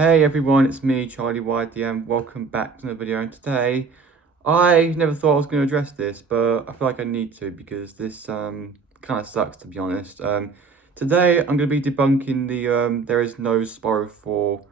Hey everyone, it's me, Charlie YDM. Welcome back to another video. And today, I never thought I was going to address this, but I feel like I need to because this kind of sucks, to be honest. Today, I'm going to be debunking the there is no Spyro 4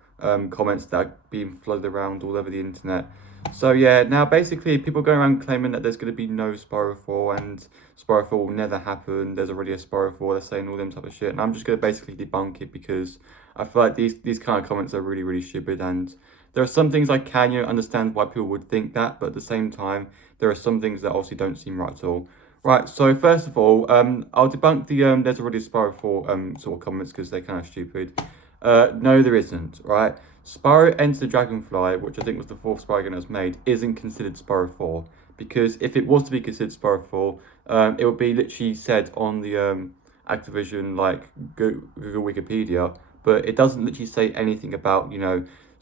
comments that are being flooded around all over the internet. So yeah, now basically people going around claiming that there's going to be no Spyro 4 and Spyro 4 will never happen. There's already a Spyro 4. They're saying all them type of shit, and I'm just going to basically debunk it because I feel like these kind of comments are really stupid, and there are some things I can understand why people would think that, but at the same time there are some things that obviously don't seem right at all. Right, so first of all, I'll debunk the there's already a Spyro 4 sort of comments because they're kind of stupid. No, there isn't, right? Spyro Enter the Dragonfly, which I think was the fourth Spyro game that was made, isn't considered Spyro 4. Because if it was to be considered Spyro 4, it would be literally said on the Activision, like, Google Wikipedia, but it doesn't literally say anything about,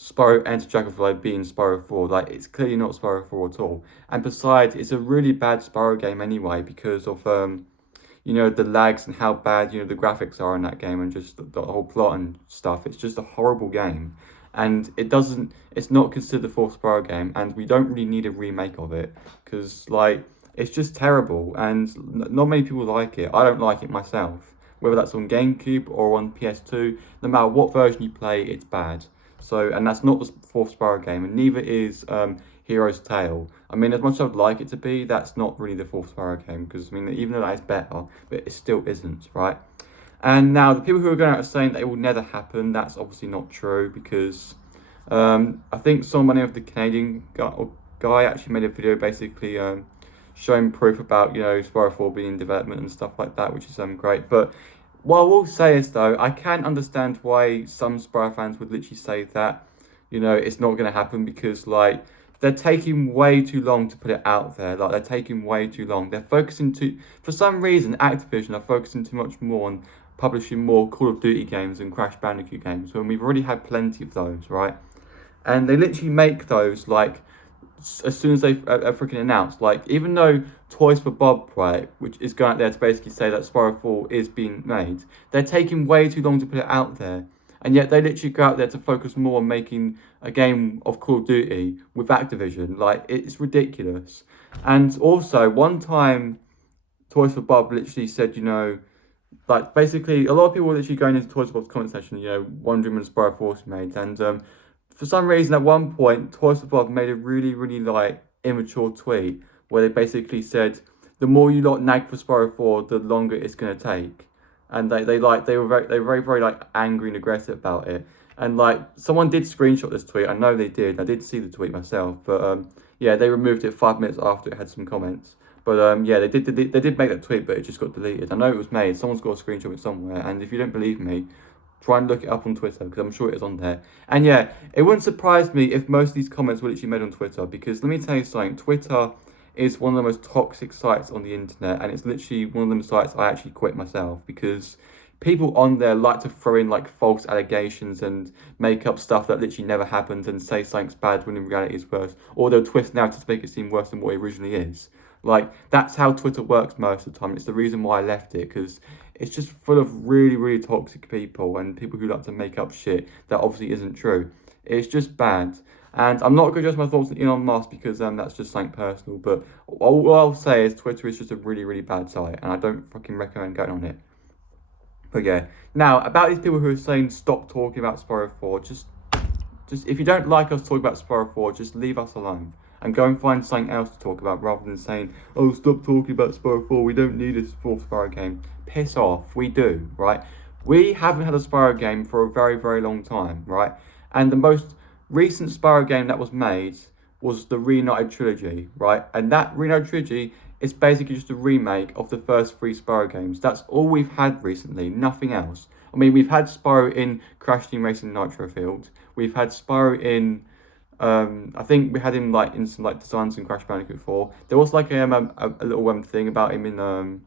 Spyro Enter Dragonfly being Spyro 4. Like, it's clearly not Spyro 4 at all. And besides, it's a really bad Spyro game anyway because of, the lags and how bad, the graphics are in that game and just the whole plot and stuff. It's just a horrible game. And it's not considered a fourth Spyro game, and we don't really need a remake of it because, like, it's just terrible and not many people like it. I don't like it myself. Whether that's on GameCube or on PS2, no matter what version you play, it's bad. So, and that's not the fourth Spyro game, and neither is Hero's Tale. I mean, as much as I'd like it to be, that's not really the fourth Spyro game because, I mean, even though that is better, but it still isn't, right? And now, the people who are going out saying that it will never happen, that's obviously not true because I think somebody of the Canadian guy actually made a video basically showing proof about, Spyro 4 being in development and stuff like that, which is great. But what I will say is, though, I can understand why some Spyro fans would literally say that, it's not going to happen because, like, they're taking way too long to put it out there. Like, they're taking way too long. They're focusing for some reason, Activision are focusing too much more on publishing more Call of Duty games and Crash Bandicoot games when we've already had plenty of those, right? And they literally make those, like, as soon as they are freaking announced. Like, even though Toys for Bob, right, which is going out there to basically say that Spyro 4 is being made, they're taking way too long to put it out there. And yet they literally go out there to focus more on making a game of Call of Duty with Activision. Like, it's ridiculous. And also, one time, Toys for Bob literally said, like, basically, a lot of people were literally going into Toys for Bob's comment section, wondering when Spyro 4 was made. And for some reason, at one point, Toys for Bob made a really, like, immature tweet where they basically said, the more you lot nag for Spyro 4, the longer it's going to take. And they were very like angry and aggressive about it. And like someone did screenshot this tweet. I know they did. I did see the tweet myself. But yeah, they removed it 5 minutes after it had some comments. But yeah, they did make that tweet, but it just got deleted. I know it was made. Someone's got a screenshot of it somewhere. And if you don't believe me, try and look it up on Twitter because I'm sure it is on there. And yeah, it wouldn't surprise me if most of these comments were literally made on Twitter because let me tell you something. Twitter is one of the most toxic sites on the internet, and it's literally one of them sites I actually quit myself because people on there like to throw in like false allegations and make up stuff that literally never happened and say something's bad when in reality it's worse, or they'll twist narrative to make it seem worse than what it originally is. Like, that's how Twitter works most of the time. It's the reason why I left it because it's just full of really toxic people and people who like to make up shit that obviously isn't true. It's just bad. And I'm not going to judge my thoughts on Elon Musk because that's just something personal. But all I'll say is Twitter is just a really bad site. And I don't fucking recommend going on it. But yeah. Now, about these people who are saying stop talking about Spyro 4. Just if you don't like us talking about Spyro 4, just leave us alone. And go and find something else to talk about rather than saying, oh, stop talking about Spyro 4. We don't need a fourth Spyro game. Piss off. We do, right? We haven't had a Spyro game for a very long time, right? And the most recent Spyro game that was made was the Reunited Trilogy, right? And that Reunited Trilogy is basically just a remake of the first 3 Spyro games. That's all we've had recently, nothing else. I mean, we've had Spyro in Crash Team Racing Nitro Field. We've had Spyro in, I think we had him like in some like designs in Crash Bandicoot 4. There was like a little thing about him in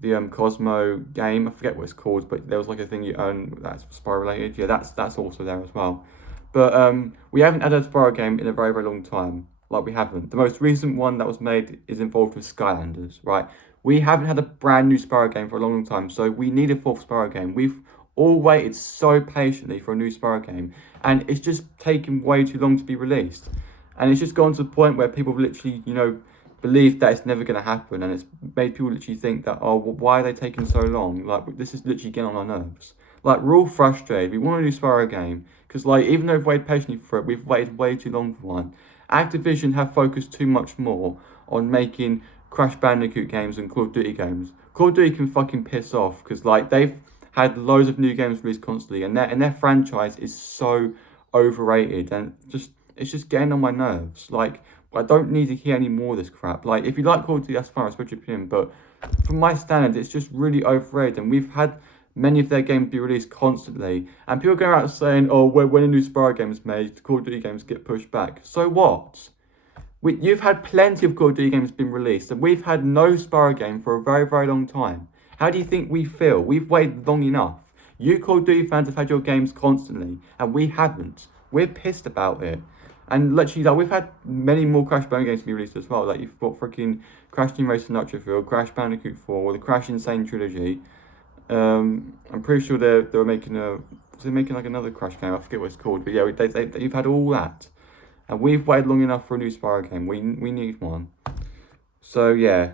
the Cosmo game. I forget what it's called, but there was like a thing you own that's Spyro related. Yeah, that's also there as well. But we haven't had a Spyro game in a very long time. Like, we haven't. The most recent one that was made is involved with Skylanders, right? We haven't had a brand new Spyro game for a long time, so we need a fourth Spyro game. We've all waited so patiently for a new Spyro game, and it's just taken way too long to be released. And it's just gone to the point where people literally, believe that it's never going to happen, and it's made people literally think that, oh, well, why are they taking so long? Like, this is literally getting on our nerves. Like, we're all frustrated. We want a new Spyro game, because, like, even though we've waited patiently for it, we've waited way too long for one. Activision have focused too much more on making Crash Bandicoot games and Call of Duty games. Call of Duty can fucking piss off, because, like, they've had loads of new games released constantly, and their franchise is so overrated, and it's just getting on my nerves. Like, I don't need to hear any more of this crap. Like, if you like Call of Duty, that's fine, I respect your opinion, but from my standards, it's just really overrated, and we've had many of their games be released constantly, and people go out saying, oh, when a new Spyro game is made, Call of Duty games get pushed back. So what? You've had plenty of Call of Duty games being released, and we've had no Spyro game for a very, very long time. How do you think we feel? We've waited long enough. You Call of Duty fans have had your games constantly, and we haven't. We're pissed about it. And literally, like, we've had many more Crash Bandicoot games to be released as well. Like, you've got freaking Crash Team Racing Nitro Fuel, Crash Bandicoot 4, the Crash Insane Trilogy. I'm pretty sure they were making like another Crash game. I forget what it's called, but yeah, you've had all that. And we've waited long enough for a new Spyro game. We need one. So yeah.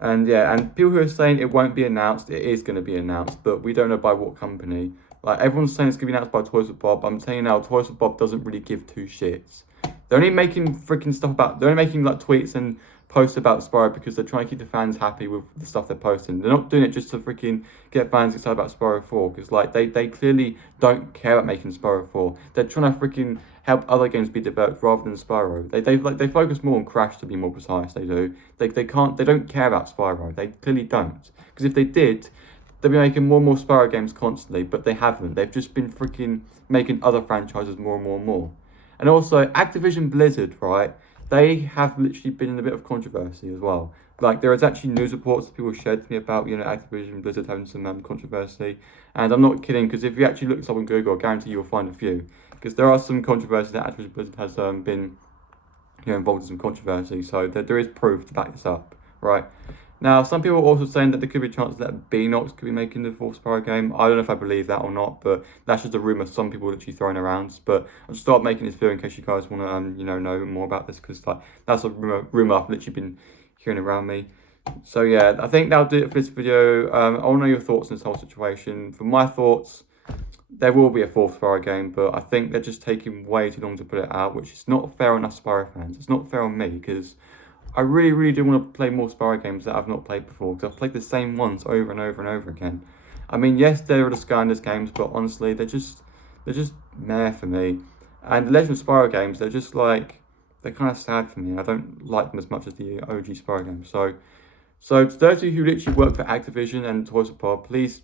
And people who are saying it won't be announced, it is going to be announced, but we don't know by what company. Like, everyone's saying it's going to be announced by Toys with Bob. I'm telling you now, Toys with Bob doesn't really give two shits. They're only making freaking stuff about, they're only making like tweets and posts about Spyro because they're trying to keep the fans happy with the stuff they're posting. They're not doing it just to freaking get fans excited about Spyro 4, because like they clearly don't care about making Spyro 4. They're trying to freaking help other games be developed rather than Spyro. They focus more on Crash, to be more precise. They do. They don't care about Spyro. They clearly don't. Because if they did, they'd be making more and more Spyro games constantly, but they haven't. They've just been freaking making other franchises more and more and more. And also, Activision Blizzard, right? They have literally been in a bit of controversy as well. Like, there is actually news reports that people shared to me about, Activision Blizzard having some controversy. And I'm not kidding, because if you actually look this up on Google, I guarantee you'll find a few. Because there are some controversies that Activision Blizzard has been involved in some controversy. So there is proof to back this up, right? Now, some people are also saying that there could be a chance that Beanox could be making the fourth Spyro game. I don't know if I believe that or not, but that's just a rumour some people are actually throwing around. But I'll just start making this video in case you guys want to, know more about this, because like that's a rumour I've literally been hearing around me. So yeah, I think that'll do it for this video. I want to know your thoughts on this whole situation. For my thoughts, there will be a fourth Spyro game, but I think they're just taking way too long to put it out, which is not fair on us Spyro fans. It's not fair on me, because I really, really do want to play more Spyro games that I've not played before, because I've played the same ones over and over and over again. I mean, yes, there are the Skylanders games, but honestly, they're just meh for me. And the Legend of Spyro games, they're just like, they're kind of sad for me. I don't like them as much as the OG Spyro games. So to those of you who literally work for Activision and Toys for Bob, please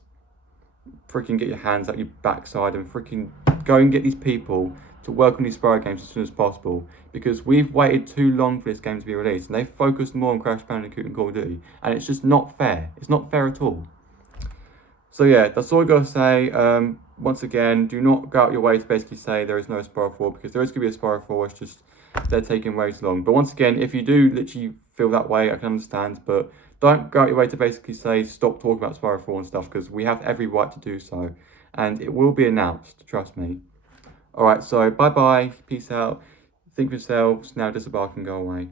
freaking get your hands out your backside and freaking go and get these people to work on these Spyro games as soon as possible, because we've waited too long for this game to be released, and they've focused more on Crash Bandicoot and Call of Duty, and it's just not fair. It's not fair at all. So yeah, that's all I got to say. Once again, do not go out your way to basically say there is no Spyro 4, because there is going to be a Spyro 4, it's just they're taking way too long. But once again, if you do literally feel that way, I can understand, but don't go out your way to basically say stop talking about Spyro 4 and stuff, because we have every right to do so, and it will be announced, trust me. Alright, so bye-bye, peace out, think for yourselves, now disembark and go away.